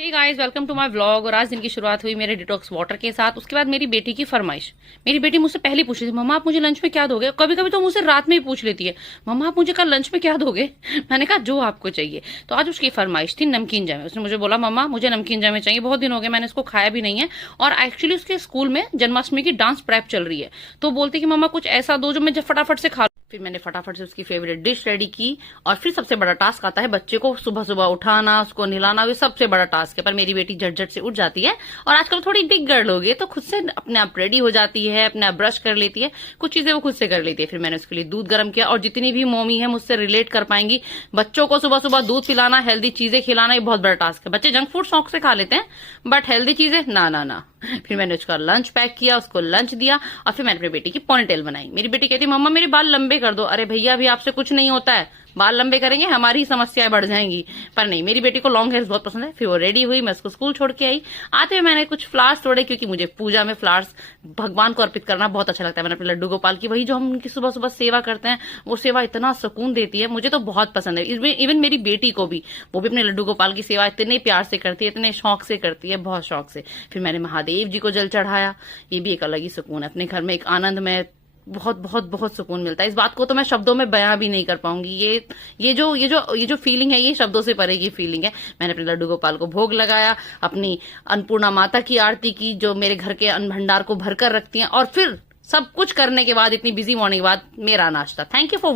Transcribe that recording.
Hey guys, welcome to my vlog. और आज दिन की शुरुआत हुई मेरे डिटॉक्स वाटर के साथ। उसके बाद मेरी बेटी की फरमाइश। मेरी बेटी मुझसे पहले पूछ रही थी, मम्मा आप मुझे लंच में क्या दोगे। कभी कभी तो मुझसे रात में ही पूछ लेती है, मम्मा आप मुझे कल लंच में क्या दोगे। मैंने कहा जो आपको चाहिए। तो आज उसकी फरमाइश थी नमकीन जामे। उसने मुझे बोला, मम्मा मुझे नमकीन जामे चाहिए, बहुत दिन हो गए मैंने इसको खाया भी नहीं है। और एक्चुअली उसके स्कूल में जन्माष्टमी की डांस प्रेप चल रही है, तो बोलती कि मम्मा कुछ ऐसा दो जो मैं फटाफट से खा। फिर मैंने फटाफट से उसकी फेवरेट डिश रेडी की। और फिर सबसे बड़ा टास्क आता है बच्चे को सुबह सुबह उठाना, उसको नहलाना, ये सबसे बड़ा टास्क है। पर मेरी बेटी झटझट से उठ जाती है और आजकल थोड़ी बिग गर्ल हो गई है, तो खुद से अपने आप रेडी हो जाती है, अपने आप ब्रश कर लेती है, कुछ चीजें वो खुद से कर लेती है। फिर मैंने उसके लिए दूध गर्म किया। और जितनी भी मम्मी है मुझसे रिलेट कर पाएंगी, बच्चों को सुबह सुबह दूध पिलाना, हेल्दी चीजें खिलाना, ये बहुत बड़ा टास्क है। बच्चे जंक फूड शौक से खा लेते हैं, बट हेल्दी चीजें ना ना ना। फिर मैंने उसका लंच पैक किया, उसको लंच दिया। और फिर मैंने अपनी बेटी की पोनीटेल बनाई। मेरी बेटी कहती, मम्मा मेरे बाल लंबे कर दो। अरे भैया अभी आपसे कुछ नहीं होता है, बाल लंबे करेंगे हमारी ही समस्याएं बढ़ जाएंगी। पर नहीं, मेरी बेटी को लॉन्ग हेयर बहुत पसंद है। फिर वो रेडी हुई, मैं उसको स्कूल छोड़ के आई। आते हुए मैंने कुछ फ्लावर्स तोड़े, क्योंकि मुझे पूजा में फ्लावर्स भगवान को अर्पित करना बहुत अच्छा लगता है। मैंने अपने लड्डू गोपाल की, वही जो हम उनकी सुबह सुबह सेवा करते हैं, वो सेवा इतना सुकून देती है, मुझे तो बहुत पसंद है। इवन मेरी बेटी को भी, वो भी अपने लड्डू गोपाल की सेवा इतने प्यार से करती है, इतने शौक से करती है, बहुत शौक से। फिर मैंने महादेव जी को जल चढ़ाया। ये भी एक अलग ही सुकून है, अपने घर में एक आनंद में बहुत बहुत बहुत सुकून मिलता है। इस बात को तो मैं शब्दों में बयां भी नहीं कर पाऊंगी। ये जो फीलिंग है, ये शब्दों से परे की फीलिंग है। मैंने अपने लड्डू गोपाल को भोग लगाया, अपनी अन्नपूर्णा माता की आरती की, जो मेरे घर के अन्न भंडार को भरकर रखती हैं। और फिर सब कुछ करने के बाद, इतनी बिजी मॉर्निंग के बाद, मेरा नाश्ता। Thank you for